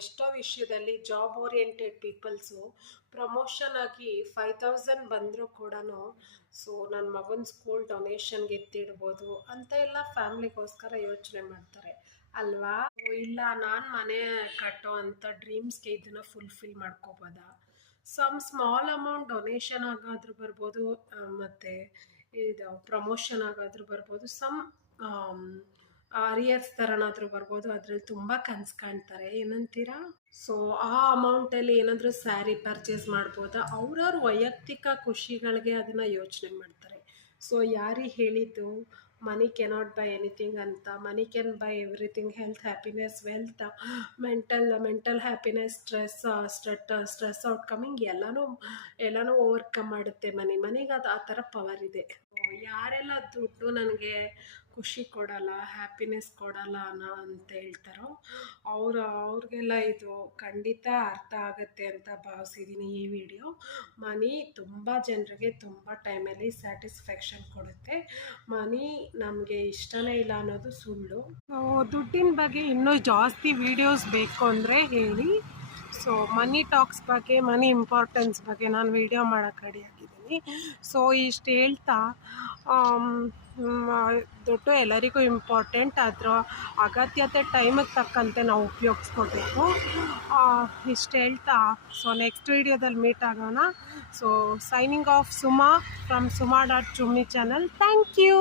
ಎಷ್ಟೋ ವಿಷಯದಲ್ಲಿ job oriented peoples promotion ಆಗಿ 5000 ಬಂದರೂ ಕೂಡ ಸೊ ನನ್ನ ಮಗನ ಸ್ಕೂಲ್ ಡೊನೇಷನ್ಗೆ ಎತ್ತಿಡ್ಬೋದು ಅಂತ ಎಲ್ಲ ಫ್ಯಾಮ್ಲಿಗೋಸ್ಕರ ಯೋಚನೆ ಮಾಡ್ತಾರೆ ಅಲ್ವಾ. ಇಲ್ಲ ನಾನು ಮನೆ ಕಟ್ಟೋ ಅಂಥ ಡ್ರೀಮ್ಸ್ಗೆ ಇದನ್ನು ಫುಲ್ಫಿಲ್ ಮಾಡ್ಕೋಬೋದಾ. ಸಮ್ ಸ್ಮಾಲ್ ಅಮೌಂಟ್ ಡೊನೇಷನ್ ಆಗಾದರೂ ಬರ್ಬೋದು, ಮತ್ತು ಇದು ಪ್ರಮೋಷನ್ ಆಗಾದರೂ ಬರ್ಬೋದು, ಸಮ್ ಆರಿಯರ್ಸ್ ಥರನಾದರೂ ಬರ್ಬೋದು. ಅದ್ರಲ್ಲಿ ತುಂಬ ಕನಸು ಕಾಣ್ತಾರೆ, ಏನಂತೀರಾ? ಸೊ ಆ ಅಮೌಂಟಲ್ಲಿ ಏನಾದರೂ ಸ್ಯಾರಿ ಪರ್ಚೇಸ್ ಮಾಡ್ಬೋದಾ, ಅವ್ರವ್ರ ವೈಯಕ್ತಿಕ ಖುಷಿಗಳಿಗೆ ಅದನ್ನು ಯೋಚನೆ ಮಾಡ್ತಾರೆ. ಸೊ ಯಾರಿಗೆ ಹೇಳಿದ್ದು ಮನಿ ಕೆನಾಟ್ ಬೈ ಎನಿಥಿಂಗ್ ಅಂತ? Money can buy everything. Health, happiness, wealth, mental happiness, stress outcoming ಎಲ್ಲನೂ ಓವರ್ಕಮ್ ಮಾಡುತ್ತೆ ಮನಿಗೆ. ಅದು ಆ ಥರ ಪವರ್ ಇದೆ. ಯಾರೆಲ್ಲ ದುಡ್ಡು ನನಗೆ ಖುಷಿ ಕೊಡಲ್ಲ, ಹ್ಯಾಪಿನೆಸ್ ಕೊಡಲ್ಲ ಅಂತ ಹೇಳ್ತಾರೋ ಅವ್ರಿಗೆಲ್ಲ ಇದು ಖಂಡಿತ ಅರ್ಥ ಆಗುತ್ತೆ ಅಂತ ಭಾವಿಸಿದ್ದೀನಿ ಈ ವಿಡಿಯೋ. ಮನಿ ತುಂಬ ಜನರಿಗೆ ತುಂಬ ಟೈಮಲ್ಲಿ ಸ್ಯಾಟಿಸ್ಫ್ಯಾಕ್ಷನ್ ಕೊಡುತ್ತೆ. ಮನಿ ನಮಗೆ ಇಷ್ಟನೇ ಇಲ್ಲ ಅನ್ನೋದು ಸುಳ್ಳು. ದುಡ್ಡಿನ ಬಗ್ಗೆ ಇನ್ನೂ ಜಾಸ್ತಿ ವಿಡಿಯೋಸ್ ಬೇಕು ಅಂದರೆ ಹೇಳಿ. ಸೊ ಮನಿ ಟಾಕ್ಸ್ ಬಗ್ಗೆ, ಮನಿ ಇಂಪಾರ್ಟೆನ್ಸ್ ಬಗ್ಗೆ ನಾನು ವಿಡಿಯೋ ಮಾಡೋಕ್ಕೆ ರೆಡಿಯಾಗಿದ್ದೀನಿ. ಸೊ ಇಷ್ಟು ಹೇಳ್ತಾ, ದುಡ್ಡು ಎಲ್ಲರಿಗೂ ಇಂಪಾರ್ಟೆಂಟ್. ಅದರ ಅಗತ್ಯತೆ ಟೈಮಿಗೆ ತಕ್ಕಂತೆ ನಾವು ಉಪಯೋಗಿಸ್ಕೋಬೇಕು. ಇಷ್ಟು ಹೇಳ್ತಾ, ಸೊ ನೆಕ್ಸ್ಟ್ ವಿಡಿಯೋದಲ್ಲಿ ಮೀಟ್ ಆಗೋಣ. So signing off Suma from Suma Chummi channel. Thank you.